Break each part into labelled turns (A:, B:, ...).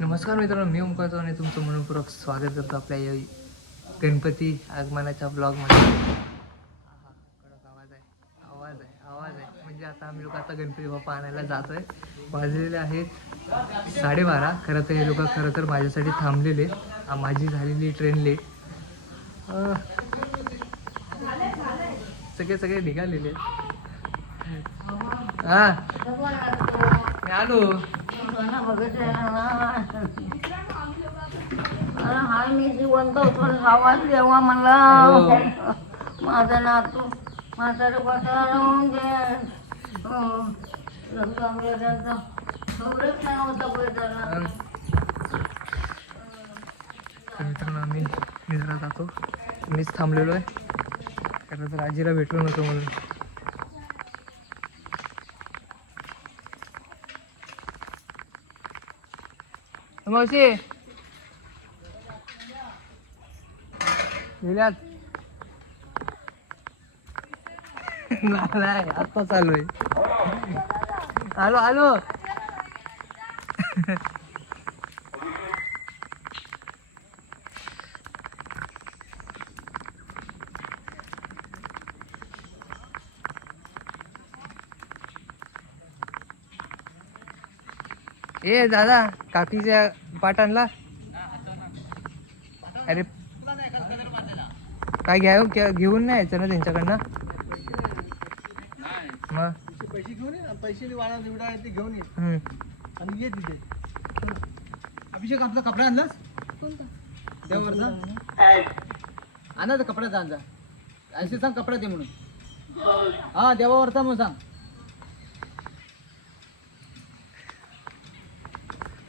A: नमस्कार मित्रांनो मी ओंकार आणि तुमचं मनपूर्वक स्वागत करतो आपल्या या गणपती आगमनाच्या ब्लॉगमध्ये कडक आवाज आहे आवाज आहे आवाज आहे. म्हणजे आता आम्ही लोक आता गणपती बाप्पा आणायला जात आहे वाजलेले आहेत साडेबारा. खरं तर हे लोक खरं तर माझ्यासाठी थांबलेले माझी झालेली ट्रेन लेट सगळे सगळे निघालेले हा मी आलो
B: हा मी जिवंत होतो आवाज देवा मला माझा नातू माझा बसायला लावून दे संरक्षण होतं
A: मित्रांनो आम्ही निद्रा जातो. मीच थांबलेलो आहे. कारण तर आजीला भेटलो नव्हतो म्हणून. मावशी गेल्यात नाही आता चालू आहे आलो आलो ए दादा काकीच्या पाट आणला अरे काय घ्या घ्या- घेऊन नाही यायचं ना त्यांच्याकडनं? मग?
C: पैसे घेऊन ये पैसे निवडा आहे ते घेऊन ये.
A: हम्म.
C: आणि ये तिथे. अभिषेक आपला कपडा आणलास? देवावरचा? आणा कपडा जा असे सांग कपडा दे म्हणून. हा देवावरचा म्हणून सांग.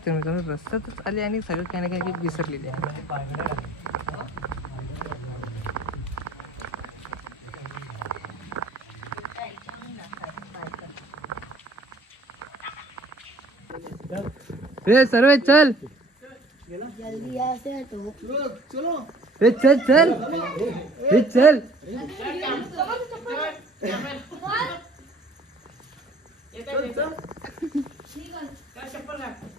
A: तर मित्रांनो रस्त्यातच आले आणि सगळं काही ना काही विसरलेले आहे रे सर्वे चल।
B: जल्दी यायचं तो।
A: रे चल चल। रे चल। मोर्या अह.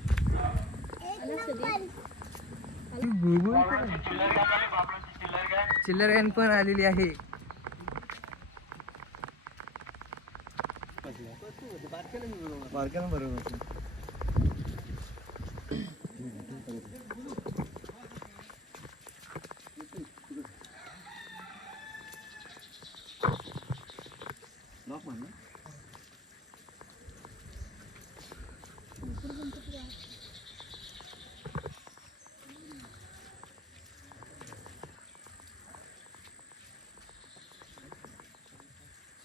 A: चिल्लर व्हॅन पण आलेली आहे.
C: बारक्यानं बरोबर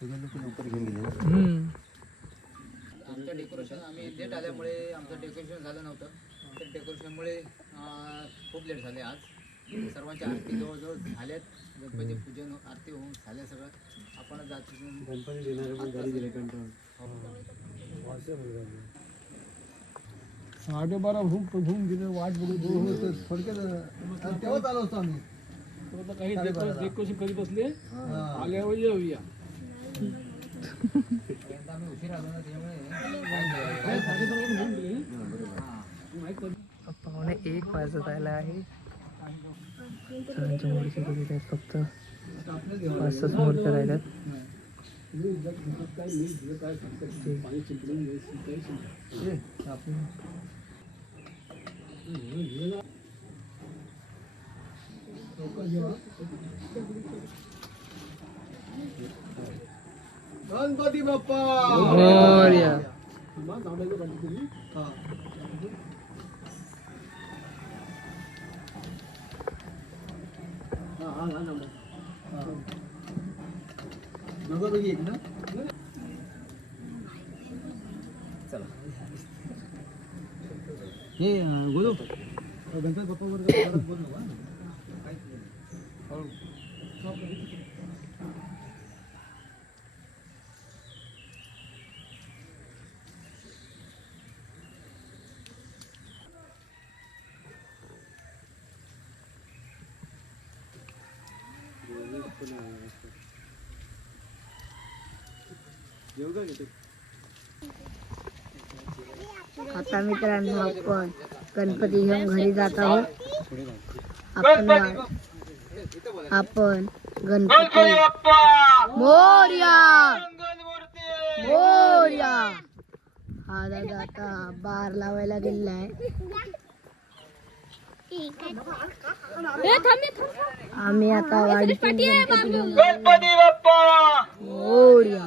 A: हम्म.
D: आमचं डेकोरेशन आम्ही लेट आल्यामुळे आमचं डेकोरेशन झालं नव्हतं. तर डेकोरेशनमुळे अं, खूप लेट झाले आज. सर्वांच्या आरती जवळजवळ झाल्यात. गणपती पूजन आरती होऊन झाल्या सगळं. आपण जात
C: गणपती देणारे पण गाडी दिले कंटाळून. साडेबारा होऊन होऊन गेले वाट बघून बघून होतं. थोडक्यात तेव्हाच आलो होतो आम्ही.
E: काही डेकोरेशन करीत बसले
C: हा.
E: आल्यावर येऊया.
A: पाहुणे एक वाजत आला आहे. सरांच्या मूर्ती गेलेल्या आहेत फक्त. पाच सात मूर्ती राहिल्यात.
C: गणपती बाप्पा
A: मोरया
C: हा. दोघं एक ना
D: हे गोलू
C: गणपती बाप्पा बरोबर बोल नका
B: आता मित्रांनो आपण गणपती घेऊन घरी जात आहोत. आपण आपण गणपती मोर्या. मोर्या. हा दादा आता बार लावायला गेलेला आहे. आम्ही आता गणपती घेऊन मोर्या.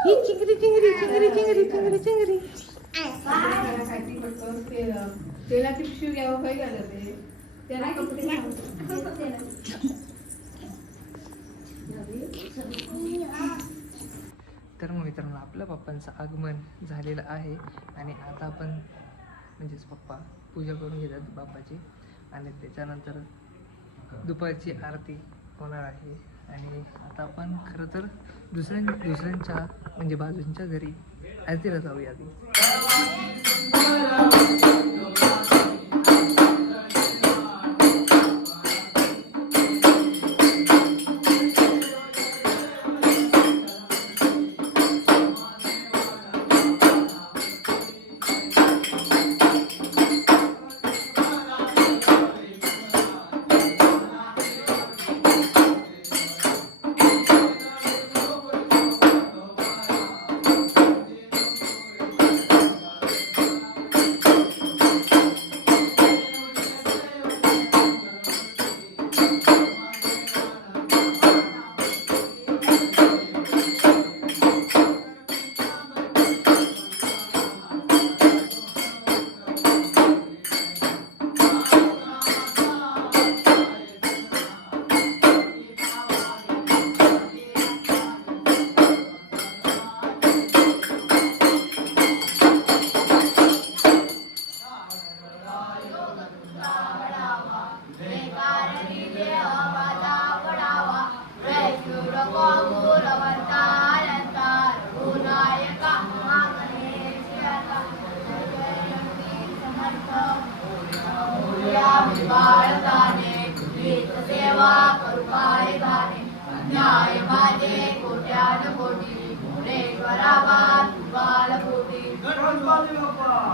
C: ही
F: चिंगरी चिंगरी
G: तेलाची पिशवी घ्यावं काही घालत
F: तर मग मित्रांनो आपल्या पप्पांचं आगमन झालेलं आहे आणि आता आपण म्हणजेच पप्पा पूजा करून घेतात बाप्पाची आणि त्याच्यानंतर दुपारची आरती होणार आहे. आणि आता आपण खरं तर दुसऱ्यां दुसऱ्यांच्या म्हणजे बाजूंच्या घरी आरतीला जाऊया आधी.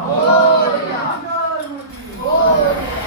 G: Oh, yeah. Oh, yeah.